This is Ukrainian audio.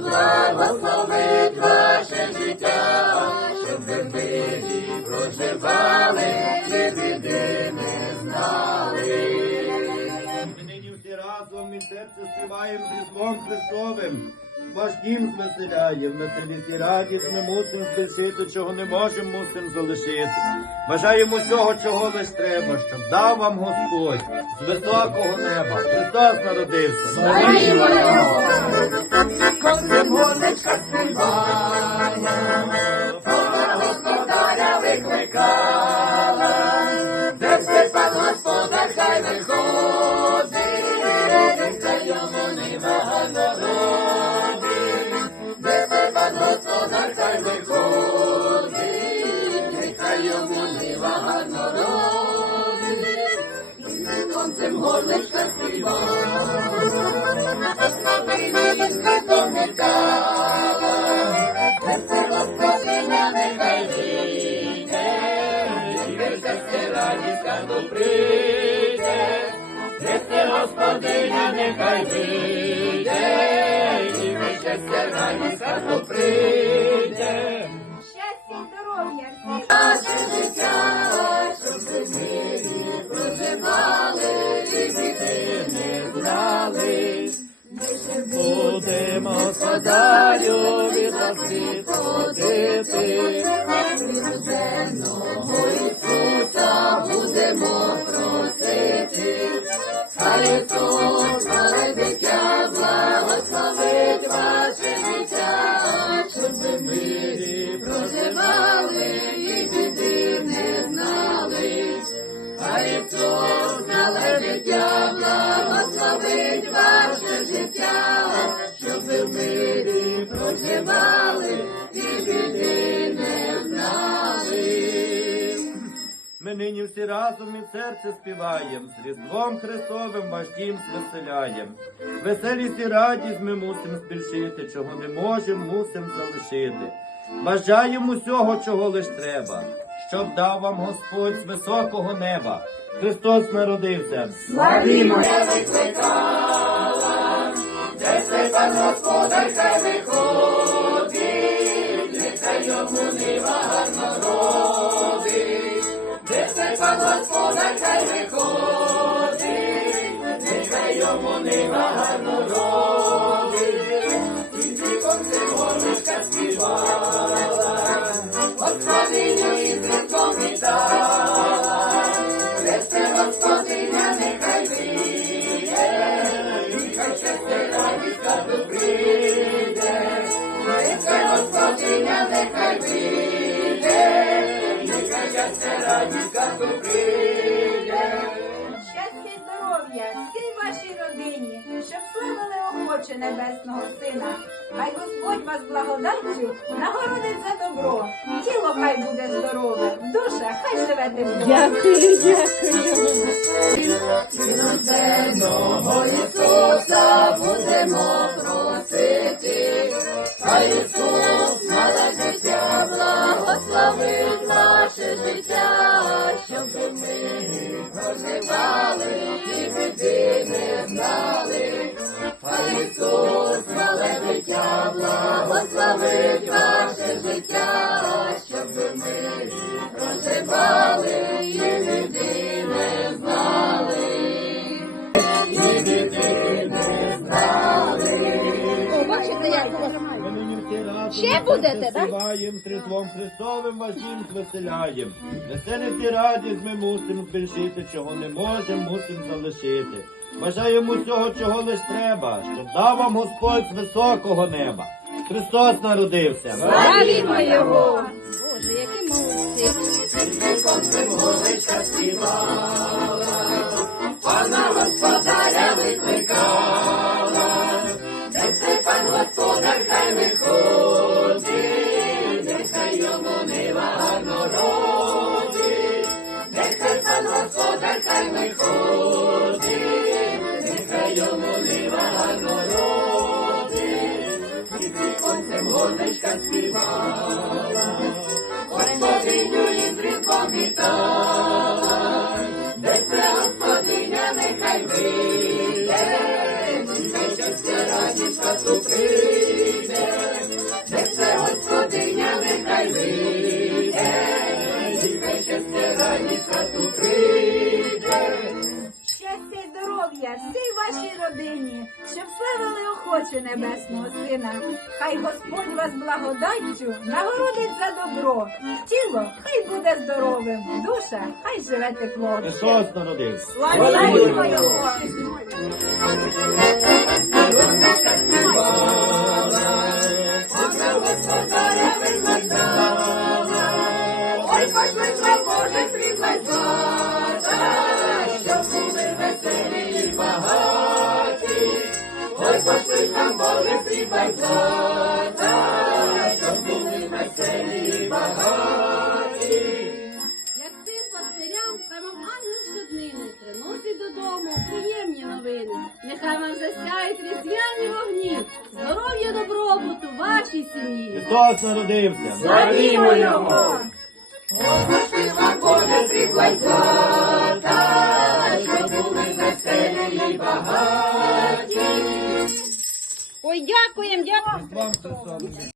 благословить ваше життя, щоб ви мирі проживали, і знали. Ми нині всі разом і серце співаємо Різдвом Христовим. Важким звеселяєм, на сервісі радість ми мусимо спішити, чого не можемо, мусимо залишити. Бажаємо всього, чого лиш треба, щоб дав вам Господь з високого неба. Христос народився. Славімо його! Концем гоночка співає, де хай виходить, хай йому нива народить, концем горличка Господиня нехай вийде, і ви щастя хату прийде. Щастя здоров'я! Наше життя, щоб мирі проживали, і біди не знали. Будемо Господарю від вас відходити, Ісуса всі разом і серце співаєм, з Різдвом Христовим важким звеселяєм. Веселість і радість ми мусимо збільшити, чого не можемо, мусимо залишити. Бажаємо усього, чого лиш треба, щоб дав вам Господь з високого неба. Христос народився. Славімо! викликала, де Степан господар хай виходить, нехай йому нива гарно Степан господар хай виходить, нехай йому нива гарно охоче небесного сина. Хай Господь вас благодаттю нагородить за добро. Тіло хай буде здорове, душа хай живе тепло. Дякую, дякую. Ісуса будемо просити, хай Ісус, мале дитя, благословить наше життя, щоб ми проживали і біди не знали. Наше життя, щоб ми проживали і біди не знали. І біди не знали. О, бачите, як Ще будете, так? співаєм, з Різдвом Христовим важким звеселяєм. Веселість і радість ми мусимо збільшити, чого не можемо, мусимо залишити. Бажаємо всього, чого лиш треба, щоб дав вам Господь з високого неба. Христос народився. Славімо його. Боже, які молодці. Концем голичка співала, пана господаря викликала, де Степан господар хай виходить, нехай йому нива гарно родить, де Степан господар хай виходить, нехай охоче небесного сина. Хай Господь вас благодаттю нагородить за добро. Тіло хай буде здоровим, душа хай живе тепло. Христос народився. Слава його! Щоб були веселі багаті. Як тим пастирям, хай вам ангел щоднини приносить додому приємні новини. Нехай вам засяють різдвяні вогні, здоров'я, добробуту вашій сім'ї. Христос народився. Славімо його! Ой, вам Боже світла й свата, щоб були веселі і багаті. Ой, дякуємо, дякуємо. Вам Христос.